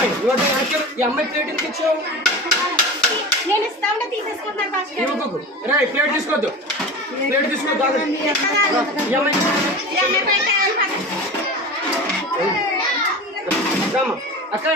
అమ్మాయి ఈ అమ్మాయి ప్లేట్ ఎందుకు ఇచ్చావు? నేను ఇస్తా ఉంటే తీసేసుకుంటున్నాను ఫాస్ట్ గా. ఇవ్వకు రే, ప్లేట్ తీసుకోవద్దు, ప్లేట్ తీసుకోవద్దు. ఈ అమ్మాయి ఈ అమ్మాయి పెట్టాను అక్కడ